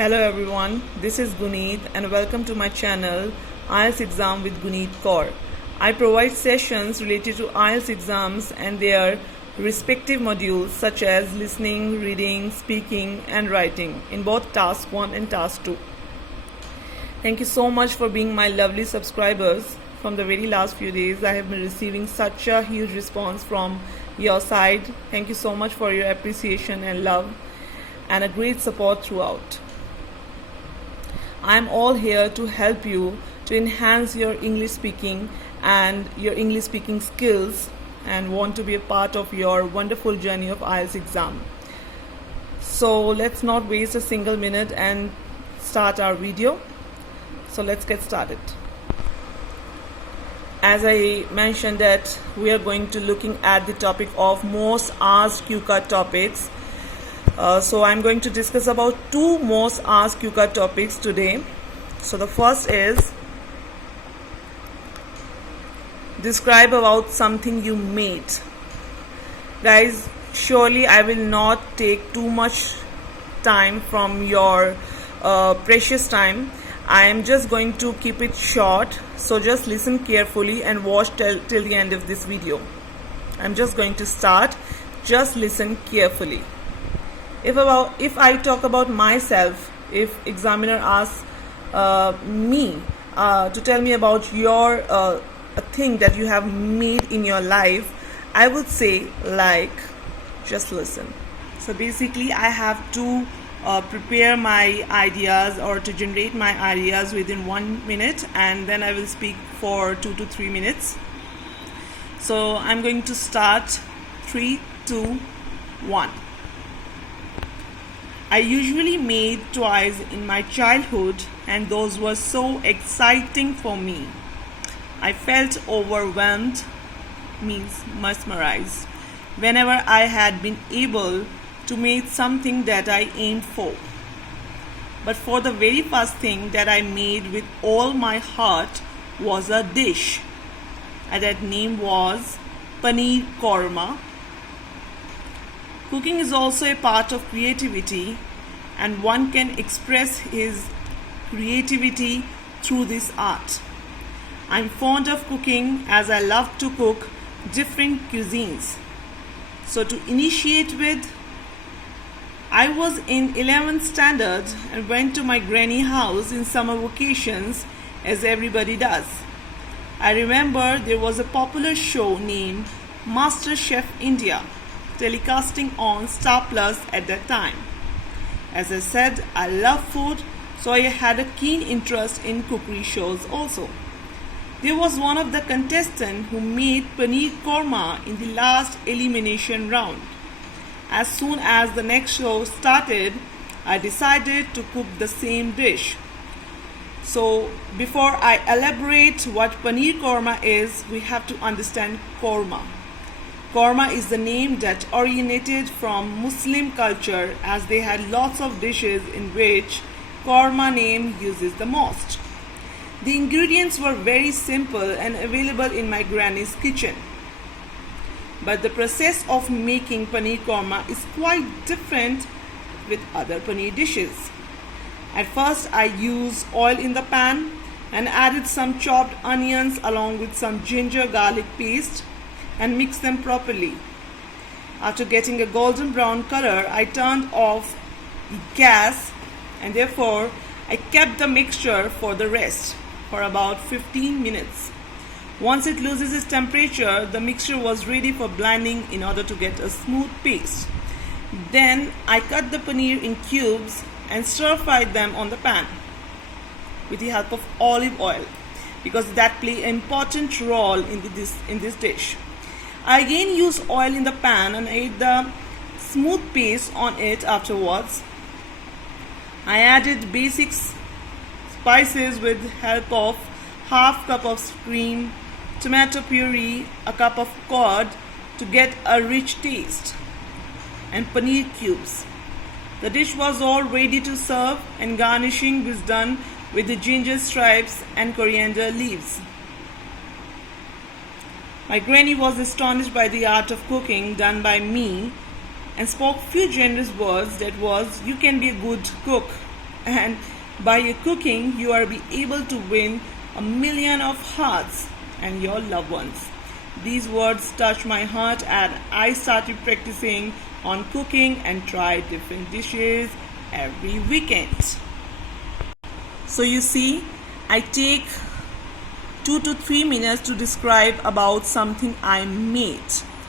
Hello everyone, this is Guneet and welcome to my channel IELTS Exam with Guneet Kaur. I provide sessions related to IELTS exams and their respective modules such as listening, reading, speaking and writing in both task 1 and task 2. Thank you so much for being my lovely subscribers. From the very last few days I have been receiving such a huge response from your side. Thank you so much for your appreciation and love and a great support throughout. I am all here to help you to enhance your English speaking and your English speaking skills and want to be a part of your wonderful journey of IELTS exam. So let's not waste a single minute and start our video. So let's get started. As I mentioned that we are going to looking at the topic of most asked cue card topics. So I'm going to discuss about two most asked cue card topics today. So the first is describe about something you made. Guys, surely I will not take too much time from your precious time. I am just going to keep it short, so just listen carefully and watch till the end of this video. I'm just going to start. Just listen carefully. If I talk about myself, if examiner asks me to tell me about your a thing that you have made in your life, I would say like just listen. So basically I have to prepare my ideas or to generate my ideas within 1 minute, and then I will speak for 2 to 3 minutes. So I'm going to start. 3, 2, 1. I usually made toys in my childhood and those were so exciting for me. I felt overwhelmed, means mesmerized, whenever I had been able to make something that I aimed for. But for the very first thing that I made with all my heart was a dish, and that name was Paneer Korma. Cooking is also a part of creativity, and one can express his creativity through this art. I'm fond of cooking as I love to cook different cuisines. So to initiate with, I was in 11th standard and went to my granny house in summer vacations as everybody does. I remember there was a popular show named Master Chef India telecasting on Star Plus at that time. As I said, I love food, so I had a keen interest in cookery shows also. There was one of the contestants who made Paneer Korma in the last elimination round. As soon as the next show started, I decided to cook the same dish. So before I elaborate what Paneer Korma is, we have to understand korma. Korma is the name that originated from Muslim culture, as they had lots of dishes in which korma name uses the most. The ingredients were very simple and available in my granny's kitchen. But the process of making paneer korma is quite different with other paneer dishes. At first I used oil in the pan and added some chopped onions along with some ginger garlic paste and mix them properly. After getting a golden brown color, I turned off the gas and therefore I kept the mixture for the rest for about 15 minutes. Once it loses its temperature, the mixture was ready for blending in order to get a smooth paste. Then I cut the paneer in cubes and stir-fried them on the pan with the help of olive oil, because that plays an important role in this dish. I again used oil in the pan and ate the smooth paste on it afterwards. I added basic spices with help of half cup of cream, tomato puree, a cup of curd to get a rich taste, and paneer cubes. The dish was all ready to serve, and garnishing was done with the ginger stripes and coriander leaves. My granny was astonished by the art of cooking done by me and spoke few generous words, that was, "You can be a good cook." and by your cooking you are be able to win a million of hearts and your loved ones. These words touched my heart and I started practicing on cooking and tried different dishes every weekend. So you see, I take 2 to 3 minutes to describe about something I made.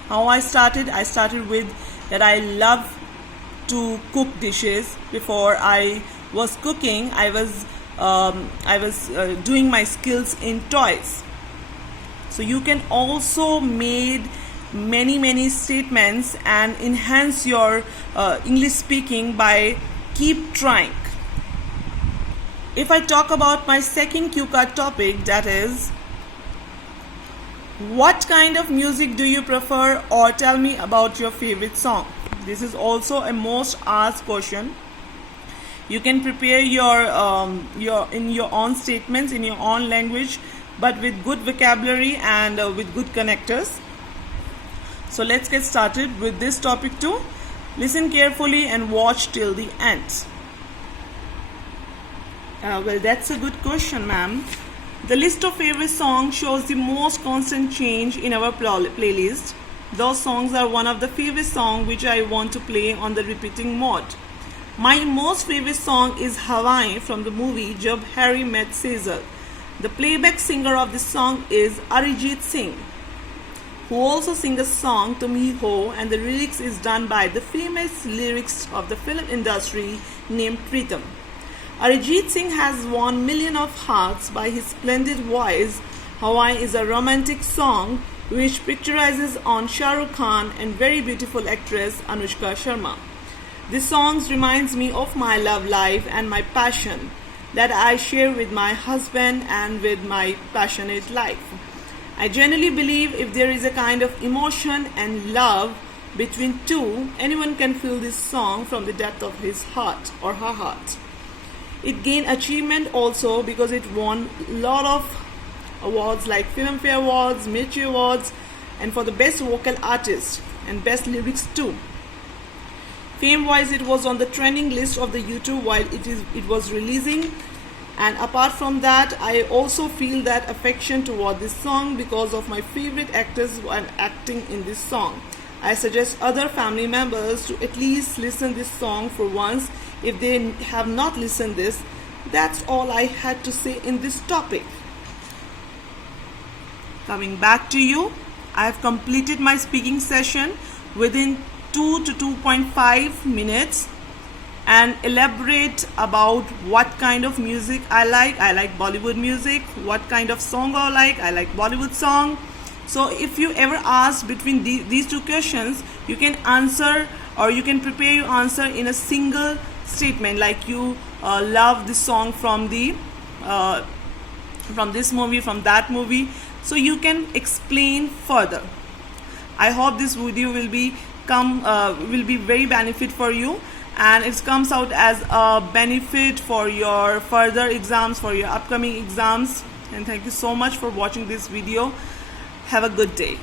How I started with that I love to cook dishes. Before I was cooking, I was doing my skills in toys. So you can also make many statements and enhance your English speaking by keep trying. If I talk about my second cue card topic, that is, what kind of music do you prefer, or tell me about your favorite song. This is also a most asked question. You can prepare your own statements in your own language, but with good vocabulary and with good connectors. So let's get started with this topic too. Listen carefully and watch till the end. Well, that's a good question, ma'am. The list of favorite songs shows the most constant change in our playlist. Those songs are one of the favorite songs which I want to play on the repeating mode. My most favorite song is Hawaii from the movie Jab Harry Met Sally. The playback singer of this song is Arijit Singh, who also sings a song Tum Hi Ho, and the lyrics is done by the famous lyrics of the film industry named Pritam. Arijit Singh has won millions of hearts by his splendid voice. Hawaii is a romantic song which picturizes on Shah Rukh Khan and very beautiful actress Anushka Sharma. This song reminds me of my love life and my passion that I share with my husband and with my passionate life. I genuinely believe if there is a kind of emotion and love between two, anyone can feel this song from the depth of his heart or her heart. It gained achievement also because it won a lot of awards like Filmfare Awards, Mirchi Awards, and for the best vocal artist and best lyrics too. Fame-wise, it was on the trending list of the YouTube while it was releasing. And apart from that, I also feel that affection toward this song because of my favorite actors and acting in this song. I suggest other family members to at least listen this song for once if they have not listened this. That's all I had to say in this topic. Coming back to you, I have completed my speaking session within 2 to 2.5 minutes and elaborate about what kind of music I like. I like Bollywood music. What kind of song I like Bollywood song. So if you ever ask between these two questions, you can answer or you can prepare your answer in a single statement, like you love this song from this movie, from that movie. So you can explain further. I hope this video will be very benefit for you, and it comes out as a benefit for your further exams, for your upcoming exams. And thank you so much for watching this video. Have a good day.